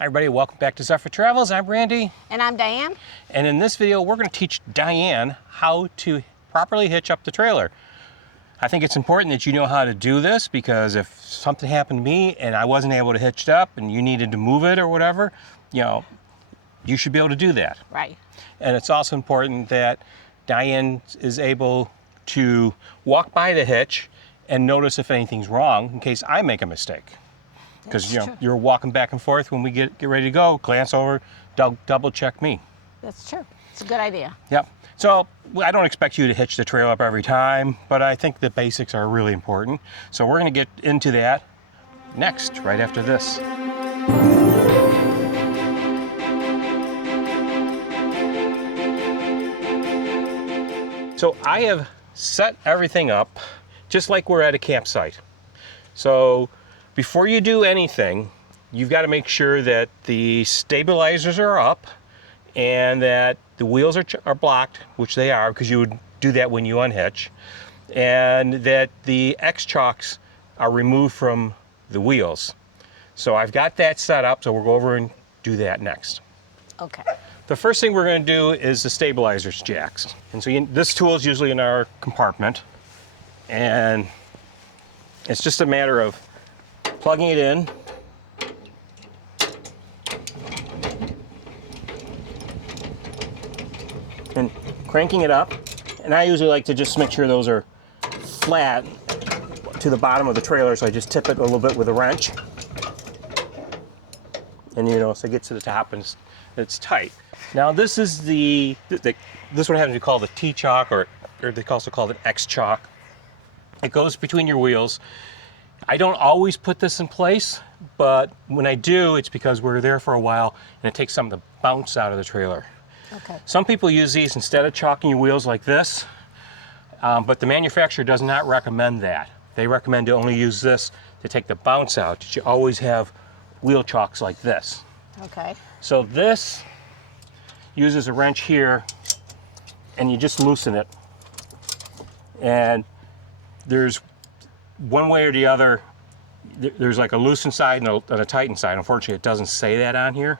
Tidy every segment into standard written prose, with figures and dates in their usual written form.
Hi everybody, welcome back to Zephyr Travels. I'm Randy. And I'm Diane. And in this video, we're going to teach Diane how to properly hitch up the trailer. I think it's important that you know how to do this because if something happened to me and I wasn't able to hitch it up and you needed to move it or whatever, you should be able to do that. Right. And it's also important that Diane is able to walk by the hitch and notice if anything's wrong in case I make a mistake. Because you're walking back and forth when we get ready to go, glance over, double check me. That's true. It's a good idea. Yep. So I don't expect you to hitch the trailer up every time, but I think the basics are really important. So we're going to get into that next, right after this. So I have set everything up just like we're at a campsite. So before you do anything, you've got to make sure that the stabilizers are up and that the wheels are blocked, which they are because you would do that when you unhitch, and that the X-chocks are removed from the wheels. So I've got that set up, so we'll go over and do that next. Okay. The first thing we're going to do is the stabilizers jacks. And so this tool is usually in our compartment, and it's just a matter of plugging it in, and cranking it up. And I usually like to just make sure those are flat to the bottom of the trailer, so I just tip it a little bit with a wrench. And so it gets to the top and it's tight. Now this is this one happens to be called the T-chock, or they also call it X-chock. It goes between your wheels. I don't always put this in place, but when I do, it's because we're there for a while and it takes some of the bounce out of the trailer. Okay. Some people use these instead of chocking your wheels like this, but the manufacturer does not recommend that. They recommend to only use this to take the bounce out. That you always have wheel chocks like this. Okay. So this uses a wrench here, and you just loosen it. And there's one way or the other, there's like a loosened side and a tightened side. Unfortunately, it doesn't say that on here.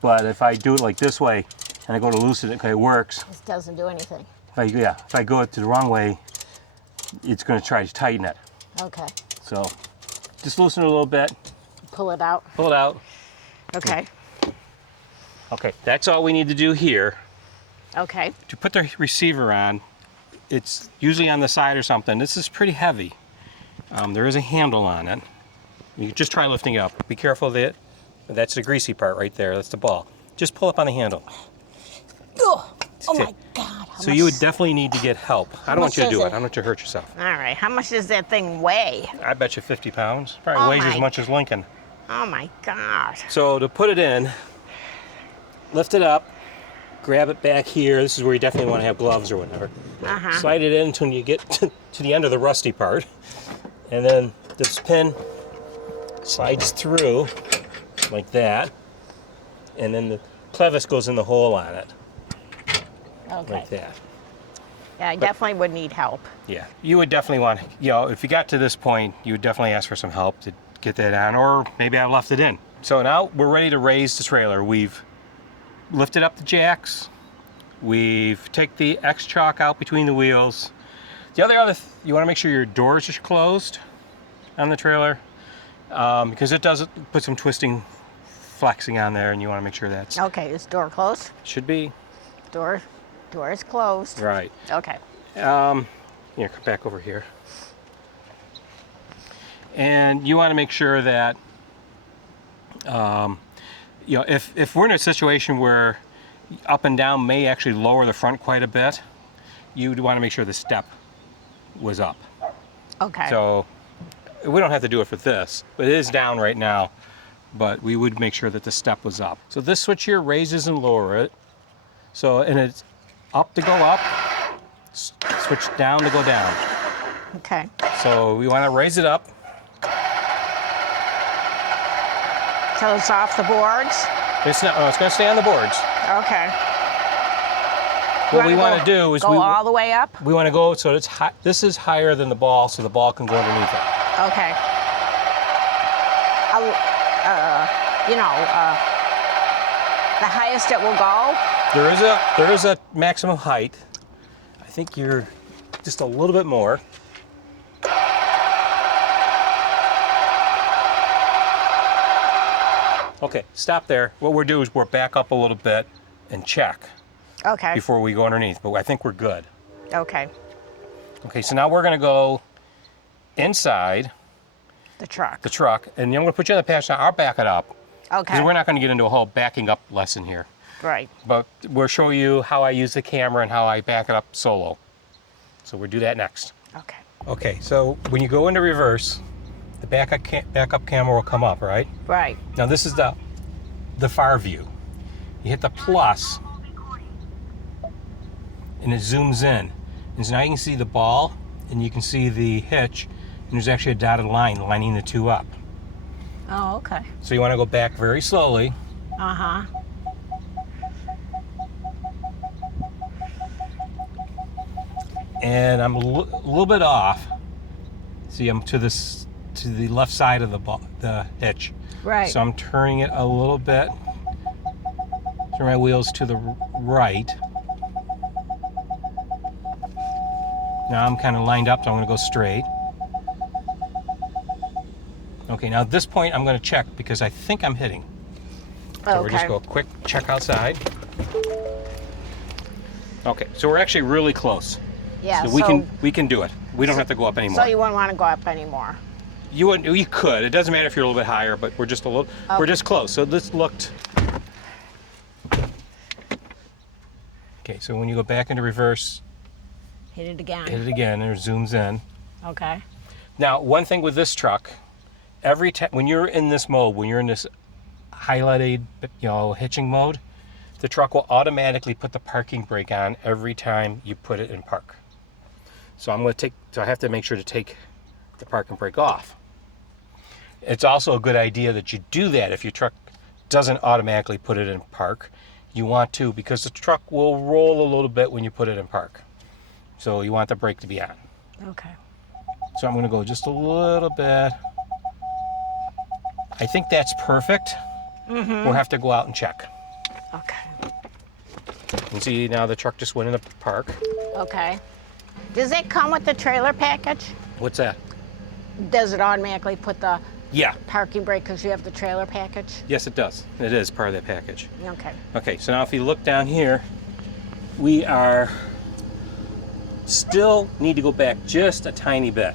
But if I do it like this way and I go to loosen it, okay, it works. This doesn't do anything. If I go it the wrong way, it's going to try to tighten it. Okay. So just loosen it a little bit. Pull it out. Pull it out. Okay. Okay, that's all we need to do here. Okay. To put the receiver on, it's usually on the side or something. This is pretty heavy. There is a handle on it. You just try lifting it up. Be careful of it. That's the greasy part right there. That's the ball. Just pull up on the handle. Oh my God. So you would definitely need to get help. I don't want you to do it. I don't want you to hurt yourself. All right. How much does that thing weigh? I bet you 50 pounds. Probably weighs as much as Lincoln. Oh my God. So to put it in, lift it up, grab it back here. This is where you definitely want to have gloves or whatever. Slide it in until you get to the end of the rusty part. And then this pin slides through like that. And then the clevis goes in the hole on it. Okay. Like that. Yeah, I definitely would need help. Yeah, you would definitely want, if you got to this point, you would definitely ask for some help to get that on, or maybe I left it in. So now we're ready to raise the trailer. We've lifted up the jacks. We've taken the X-chock out between the wheels. The other you want to make sure your doors are closed on the trailer because it does put some twisting, flexing on there, and you want to make sure that's... Okay, is door closed? Should be. Door is closed. Right. Okay. Come back over here. And you want to make sure that, if we're in a situation where up and down may actually lower the front quite a bit, you would want to make sure the step was up. Okay. So we don't have to do it for this, but it is down right now, but we would make sure that the step was up. So this switch here raises and lower it. So, and it's up to go up, switch down to go down. Okay. So we want to raise it up. So it's off the boards? It's not, it's going to stay on the boards. Okay. What we want to do is go all the way up? We want to go so it's high, this is higher than the ball, so the ball can go underneath it. Okay. you know, the highest it will go? There is a maximum height. I think you're just a little bit more. Okay, stop there. What we'll do is we'll back up a little bit and check Okay. before we go underneath, but I think we're good. Okay. Okay, so now we're gonna go inside The truck. the truck, and then I'm gonna put you on the passenger side. I'll back it up, Okay. because we're not gonna get into a whole backing up lesson here. Right. But we'll show you how I use the camera and how I back it up solo. So we'll do that next. Okay. Okay, so when you go into reverse, the backup camera will come up, right? Right. Now this is the far view. You hit the plus, and it zooms in. And so now you can see the ball, and you can see the hitch, and there's actually a dotted line lining the two up. Oh, okay. So you want to go back very slowly. Uh-huh. And I'm a little bit off. See, I'm to the left side of the hitch. Right. So I'm turning it a little bit. Turn my wheels to the right. Now I'm kind of lined up, so I'm going to go straight. Okay, now at this point I'm going to check because I think I'm hitting. So we're just Okay. go quick check outside. Okay, so we're actually really close. Yeah, So we can do it. We don't have to go up anymore. So you wouldn't want to go up anymore? You could. It doesn't matter if you're a little bit higher, but we're just a little. We're just close. So this looked. Okay, so when you go back into reverse, Hit it again. hit it again, and it zooms in. Okay. Now, one thing with this truck, every time when you're in this mode, when you're in this highlighted, hitching mode, the truck will automatically put the parking brake on every time you put it in park. So I have to make sure to take the parking brake off. It's also a good idea that you do that if your truck doesn't automatically put it in park. You want to, because the truck will roll a little bit when you put it in park. So you want the brake to be on. Okay. So I'm going to go just a little bit. I think that's perfect. We'll have to go out and check. Okay. You can see now the truck just went in the park. Okay. Does it come with the trailer package? What's that? Does it automatically put the Yeah. parking brake because you have the trailer package? Yes, it does. It is part of that package. Okay. Okay, so now if you look down here, we are still need to go back just a tiny bit.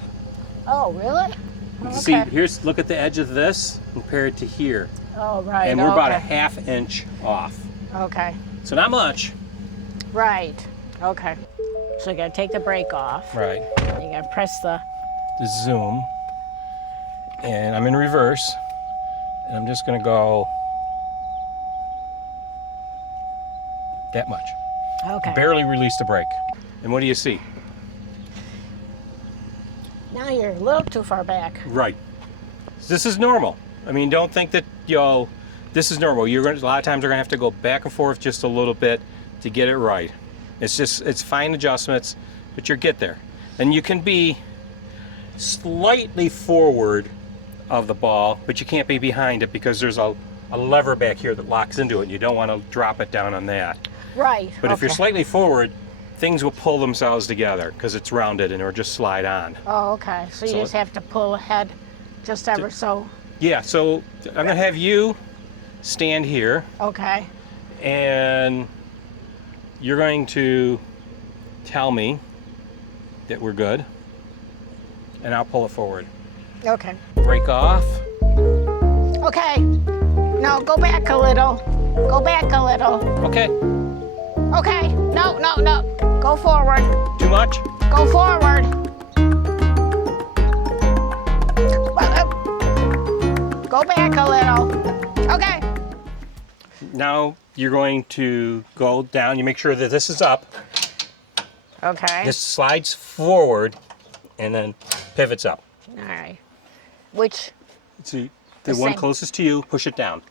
Oh, really? You can Okay. see, look at the edge of this compared to here. Oh, right. And we're about a okay. ½ inch off. Okay. So not much. Right. Okay. So you gotta take the brake off. Right. You gotta press the. The zoom. And I'm in reverse. And I'm just gonna go that much. Okay. Barely release the brake. And what do you see? Now you're a little too far back. Right. This is normal. I mean, don't think that, this is normal. A lot of times you're gonna have to go back and forth just a little bit to get it right. It's fine adjustments, but you'll get there. And you can be slightly forward of the ball, but you can't be behind it because there's a lever back here that locks into it. You don't want to drop it down on that. Right. But if you're okay. slightly forward, things will pull themselves together because it's rounded and it'll just slide on. Oh, okay. So you So- just have to pull ahead just ever so. Yeah, so I'm gonna have you stand here Okay. and you're going to tell me that we're good and I'll pull it forward. Okay. Break off. Okay. No, go back a little. Go back a little. Okay, Okay. No, no, no. Go forward. too much? Go forward. Go back a little. Okay. Now you're going to go down. You make sure that this is up. Okay. This slides forward and then pivots up. All right. Which? See, The the one same. closest to you, push it down.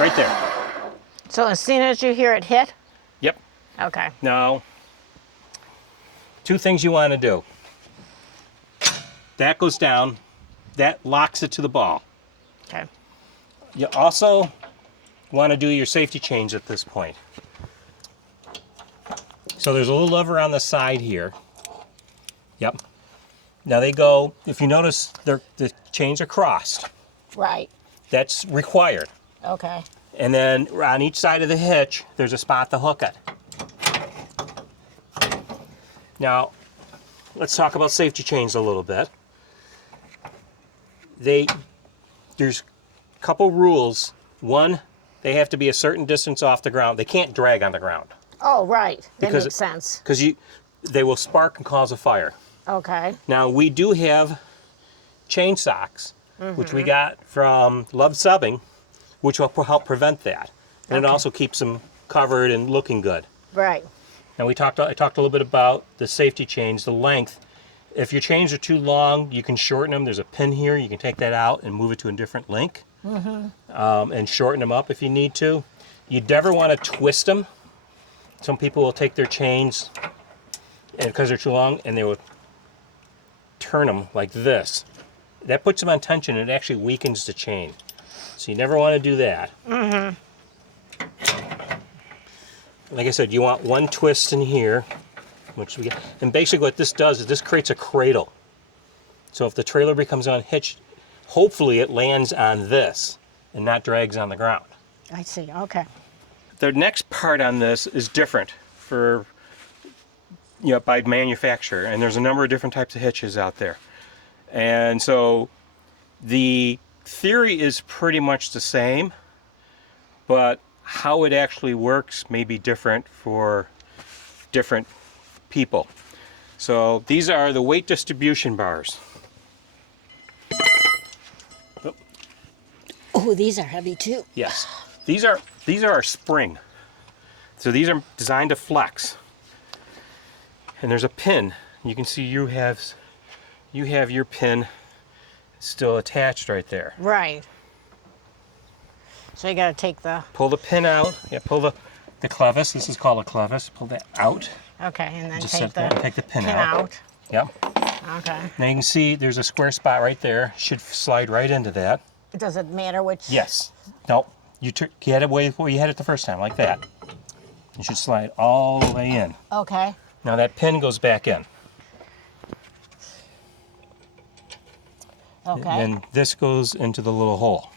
Right there. So as soon as you hear it hit? Yep. Okay. Now, two things you want to do. That goes down, that locks it to the ball. Okay. You also want to do your safety change at this point. So there's a little lever on the side here. Yep. Now they go, if you notice, the chains are crossed. Right. That's required. Okay. And then on each side of the hitch, there's a spot to hook it. Now, let's talk about safety chains a little bit. There's a couple rules. One, they have to be a certain distance off the ground. They can't drag on the ground. Oh, right. That Because makes sense. Because they will spark and cause a fire. Okay. Now, we do have chain socks, which we got from Love Subbing, which will help prevent that. And it also keeps them covered and looking good. Right. Now, I talked a little bit about the safety chains, the length. If your chains are too long, you can shorten them. There's a pin here. You can take that out and move it to a different length and shorten them up if you need to. You never want to twist them. Some people will take their chains, and because they're too long, and they will turn them like this. That puts them on tension, and it actually weakens the chain. So you never want to do that. Like I said, you want one twist in here, which we get. And basically what this does is this creates a cradle. So if the trailer becomes unhitched, hopefully it lands on this and not drags on the ground. I see. Okay. The next part on this is different for, by manufacturer, and there's a number of different types of hitches out there. And so the theory is pretty much the same, but how it actually works may be different for different people. So these are the weight distribution bars. Oh, these are heavy too. Yes. These are a spring. So these are designed to flex. And there's a pin. You can see you have your pin still attached right there. Right. So you got to take the... Pull the pin out. Yeah, pull the clevis. This is called a clevis. Pull that out. Okay, and then Just take sit there and take the pin out. out. Yep. Okay. Now you can see there's a square spot right there. Should slide right into that. Does it matter which? Yes. Nope. You had it way before you had it the first time, like that. You should slide all the way in. Okay. Now that pin goes back in. Okay. And this goes into the little hole.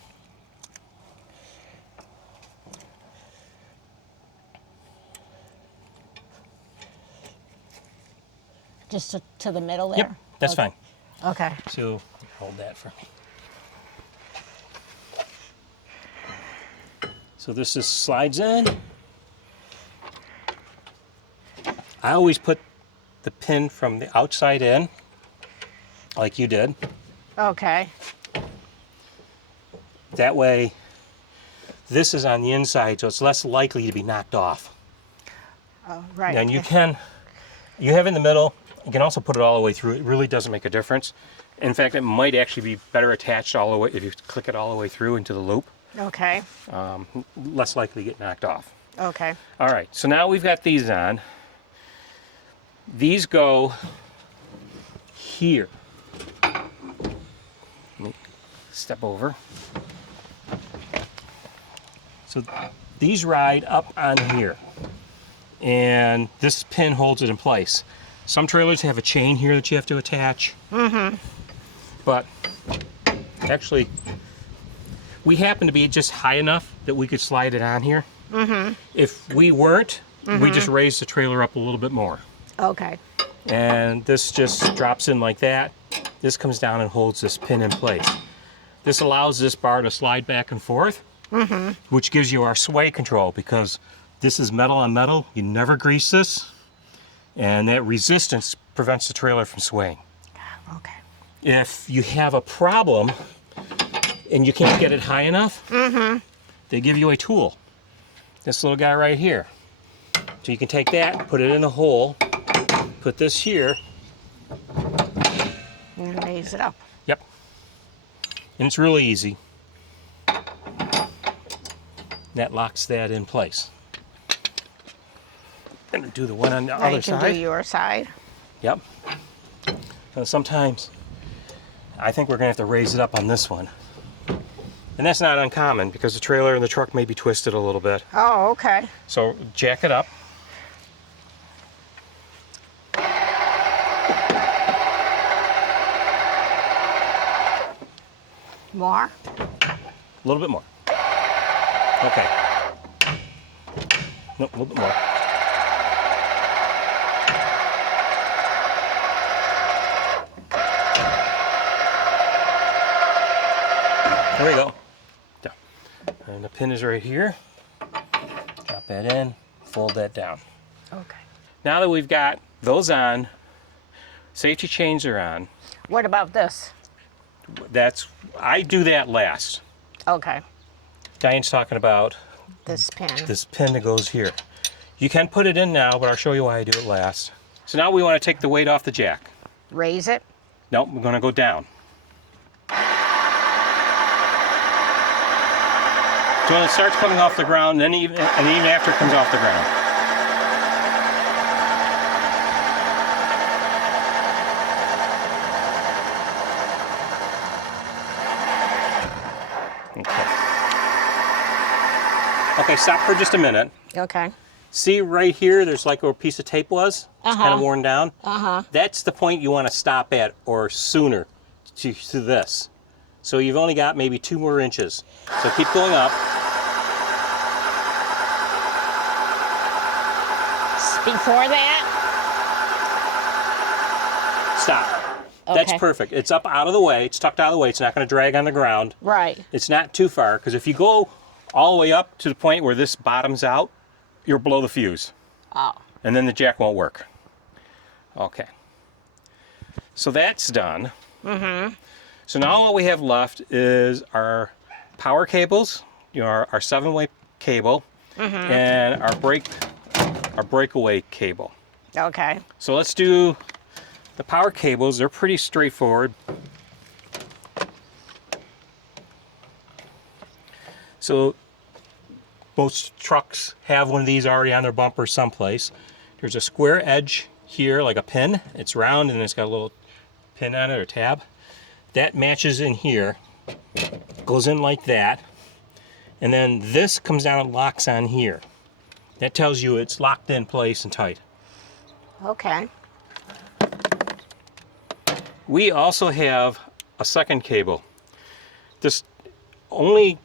Just to the middle there? Yep, that's fine. Okay. So hold that for me. So this just slides in. I always put the pin from the outside in, like you did. Okay. That way, this is on the inside, so it's less likely to be knocked off. Oh, right. And you have in the middle, you can also put it all the way through. It really doesn't make a difference. In fact, it might actually be better attached all the way, if you click it all the way through into the loop, Okay. less likely to get knocked off. Okay. All right, so now we've got these on. These go here. Let me step over. So these ride up on here, and this pin holds it in place. Some trailers have a chain here that you have to attach. But actually, we happen to be just high enough that we could slide it on here. If we weren't, we just raise the trailer up a little bit more. Okay. And this just drops in like that. This comes down and holds this pin in place. This allows this bar to slide back and forth, which gives you our sway control, because this is metal on metal. You never grease this, and that resistance prevents the trailer from swaying. Okay. If you have a problem and you can't get it high enough, they give you a tool. This little guy right here. So you can take that, put it in a hole, put this here. And raise it up. Yep. And it's really easy. That locks that in place. I'm gonna do the one on the Now other you can side. do your side. Yep. Sometimes I think we're gonna have to raise it up on this one. And that's not uncommon because the trailer and the truck may be twisted a little bit. Oh, okay. So jack it up. More? A little bit more. Okay. Nope, a little bit more. There we go. Down. And the pin is right here. Drop that in, fold that down. Okay. Now that we've got those on, safety chains are on. What about this? I do that last. Okay. Diane's talking about This pin. this pin that goes here. You can put it in now, but I'll show you why I do it last. So now we want to take the weight off the jack. Raise it. Nope, we're going to go down. So when it starts coming off the ground, and even after it comes off the ground. Okay, stop for just a minute. Okay. See right here, there's like where a piece of tape was? It's kind of worn down. That's the point you want to stop at, or sooner, to this. So you've only got maybe 2 more inches. So keep going up. Before that? Stop. Okay. That's perfect. It's up out of the way. It's tucked out of the way. It's not going to drag on the ground. Right. It's not too far, because if you go all the way up to the point where this bottoms out, you'll blow the fuse. Oh. And then the jack won't work. Okay. So that's done. So now what we have left is our power cables, our 7-way cable, and our breakaway cable. Okay. So let's do the power cables. They're pretty straightforward. So most trucks have one of these already on their bumper someplace. There's a square edge here, like a pin. It's round and it's got a little pin on it or tab. That matches in here, goes in like that, and then this comes down and locks on here. That tells you it's locked in place and tight. Okay. We also have a second cable. This only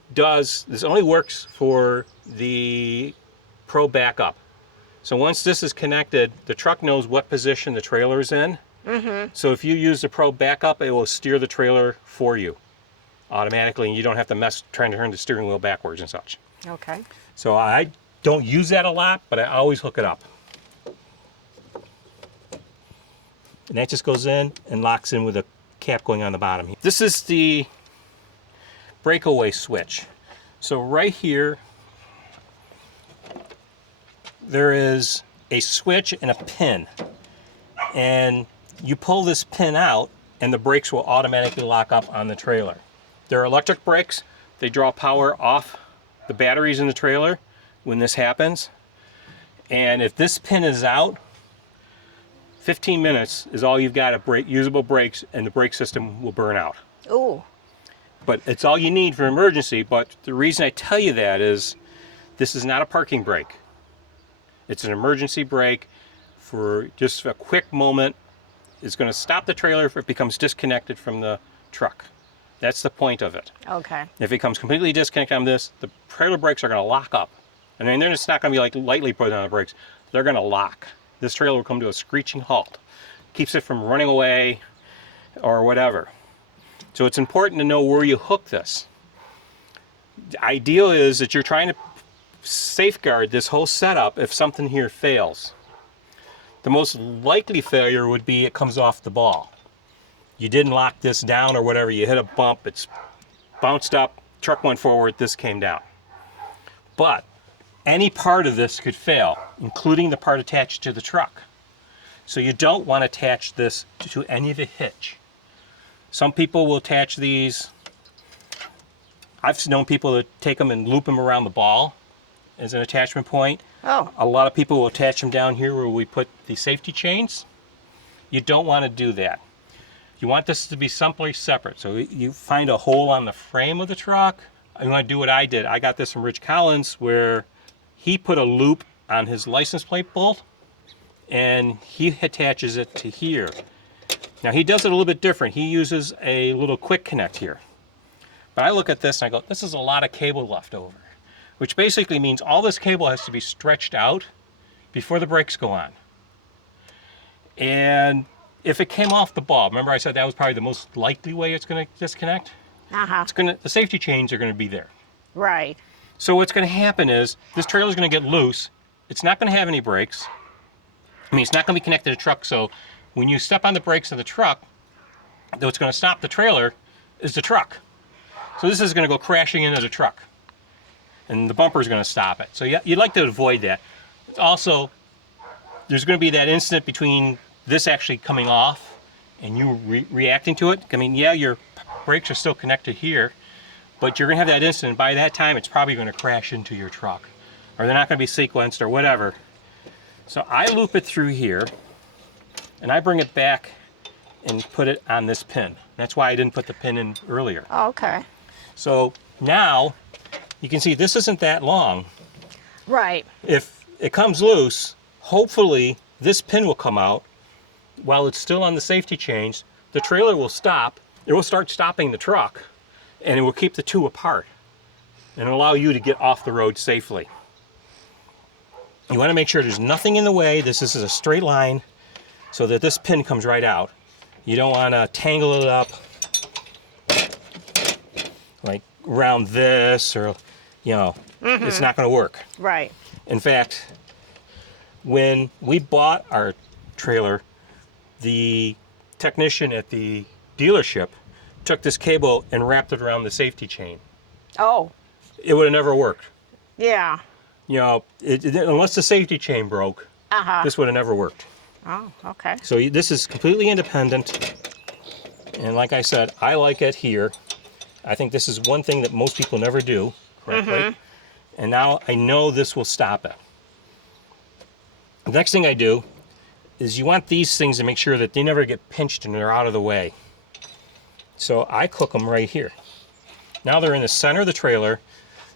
works for the Pro backup. So once this is connected, the truck knows what position the trailer is in. So if you use the Pro backup, it will steer the trailer for you automatically, and you don't have to mess trying to turn the steering wheel backwards and such. Okay. So I don't use that a lot, but I always hook it up. And that just goes in and locks in with a cap going on the bottom here. This is the breakaway switch. So right here, there is a switch and a pin. And you pull this pin out and the brakes will automatically lock up on the trailer. They're electric brakes. They draw power off the batteries in the trailer when this happens. And if this pin is out, 15 minutes is all you've got of usable brakes, and the brake system will burn out. Ooh. But it's all you need for emergency. But the reason I tell you that is this is not a parking brake. It's an emergency brake for just a quick moment. It's going to stop the trailer if it becomes disconnected from the truck. That's the point of it. Okay. If it becomes completely disconnected on this, the trailer brakes are going to lock up. I mean, they're just not going to be like lightly put on the brakes. They're going to lock. This trailer will come to a screeching halt. Keeps it from running away or whatever. So it's important to know where you hook this. The ideal is that you're trying to safeguard this whole setup if something here fails. The most likely failure would be it comes off the ball. You didn't lock this down or whatever, you hit a bump, it's bounced up, truck went forward, this came down. But any part of this could fail, including the part attached to the truck. So you don't want to attach this to any of the hitch. Some people will attach these. I've known people that take them and loop them around the ball as an attachment point. Oh. A lot of people will attach them down here where we put the safety chains. You don't want to do that. You want this to be someplace separate. So you find a hole on the frame of the truck. You want to do what I did. I got this from Rich Collins where he put a loop on his license plate bolt and he attaches it to here. Now he does it a little bit different. He uses a little quick connect here. But I look at this and I go, this is a lot of cable left over, which basically means all this cable has to be stretched out before the brakes go on. And if it came off the bulb, remember I said that was probably the most likely way it's going to disconnect? The safety chains are going to be there. Right. So what's going to happen is this trailer is going to get loose. It's not going to have any brakes. I mean, it's not going to be connected to the truck. So when you step on the brakes of the truck, what's going to stop the trailer is the truck. So this is going to go crashing into the truck, and the bumper is going to stop it. So you'd like to avoid that. Also, there's going to be that instant between this actually coming off and you reacting to it. I mean, yeah, your brakes are still connected here, but you're going to have that instant. By that time, it's probably going to crash into your truck, or they're not going to be sequenced or whatever. So I loop it through here, and I bring it back and put it on this pin. That's why I didn't put the pin in earlier. Okay. So now you can see this isn't that long. Right. If it comes loose, hopefully this pin will come out while it's still on the safety chains. The trailer will stop. It will start stopping the truck, and it will keep the two apart and allow you to get off the road safely. You want to make sure there's nothing in the way. This is a straight line so that this pin comes right out. You don't want to tangle it up like around this, or, you know, it's not going to work. Right. In fact, when we bought our trailer, the technician at the dealership took this cable and wrapped it around the safety chain. Oh. It would have never worked. Yeah. You know, unless the safety chain broke, this would have never worked. Oh, okay. So this is completely independent. And like I said, I like it here. I think this is one thing that most people never do correctly. And now I know this will stop it. The next thing I do is you want these things to make sure that they never get pinched and they're out of the way. So I hook them right here. Now they're in the center of the trailer.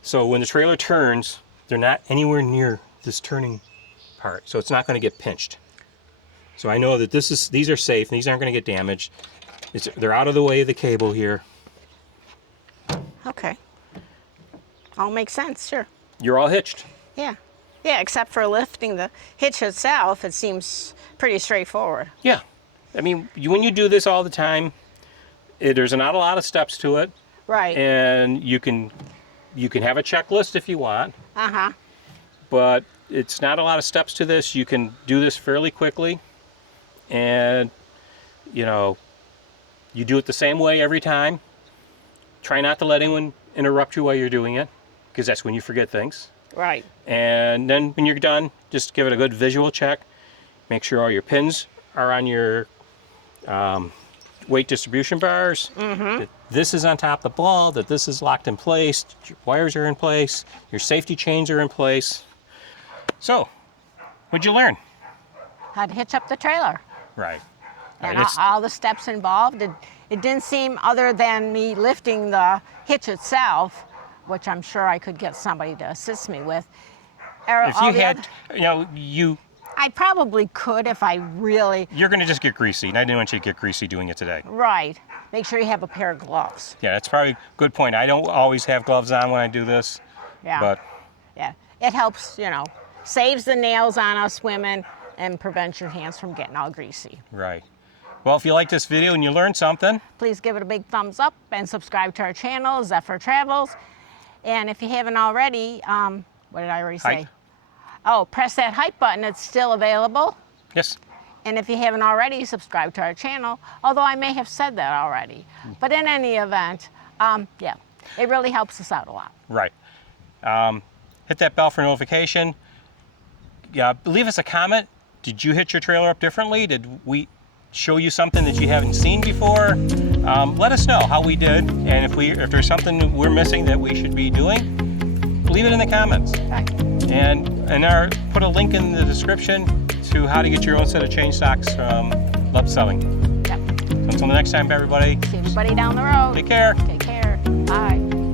So when the trailer turns, they're not anywhere near this turning part. So it's not going to get pinched. So I know that these are safe. These aren't going to get damaged. They're out of the way of the cable here. Okay. All makes sense, sure. You're all hitched. Yeah. Yeah, except for lifting the hitch itself, it seems pretty straightforward. Yeah. I mean, when you do this all the time, there's not a lot of steps to it. Right. And you can have a checklist if you want. But it's not a lot of steps to this. You can do this fairly quickly. And, you know, you do it the same way every time. Try not to let anyone interrupt you while you're doing it, because that's when you forget things. Right. And then when you're done, just give it a good visual check. Make sure all your pins are on your weight distribution bars. That this is on top of the ball, that this is locked in place, your wires are in place, your safety chains are in place. So, what'd you learn? How to hitch up the trailer. Right. And all the steps involved. It didn't seem, other than me lifting the hitch itself, which I'm sure I could get somebody to assist me with. If you had, I probably could if I really... You're going to just get greasy, and I didn't want you to get greasy doing it today. Right. Make sure you have a pair of gloves. Yeah, that's probably a good point. I don't always have gloves on when I do this. Yeah. But yeah, it helps, you know, saves the nails on us women and prevents your hands from getting all greasy. Right. Well, if you like this video and you learned something, please give it a big thumbs up and subscribe to our channel, Zephyr Travels. And if you haven't already, what did I already say? Hype. Oh, press that hype button. It's still available. Yes. And if you haven't already, subscribe to our channel, although I may have said that already. But in any event, yeah, it really helps us out a lot. Right. Hit that bell for notification. Yeah, leave us a comment. Did you hitch your trailer up differently? Did we show you something that you haven't seen before? Let us know how we did, and if there's something we're missing that we should be doing, leave it in the comments. Okay. And put a link in the description to how to get your own set of chain stocks from Love Selling. Yep. Until the next time, everybody. See everybody down the road. Take care. Take care. Bye.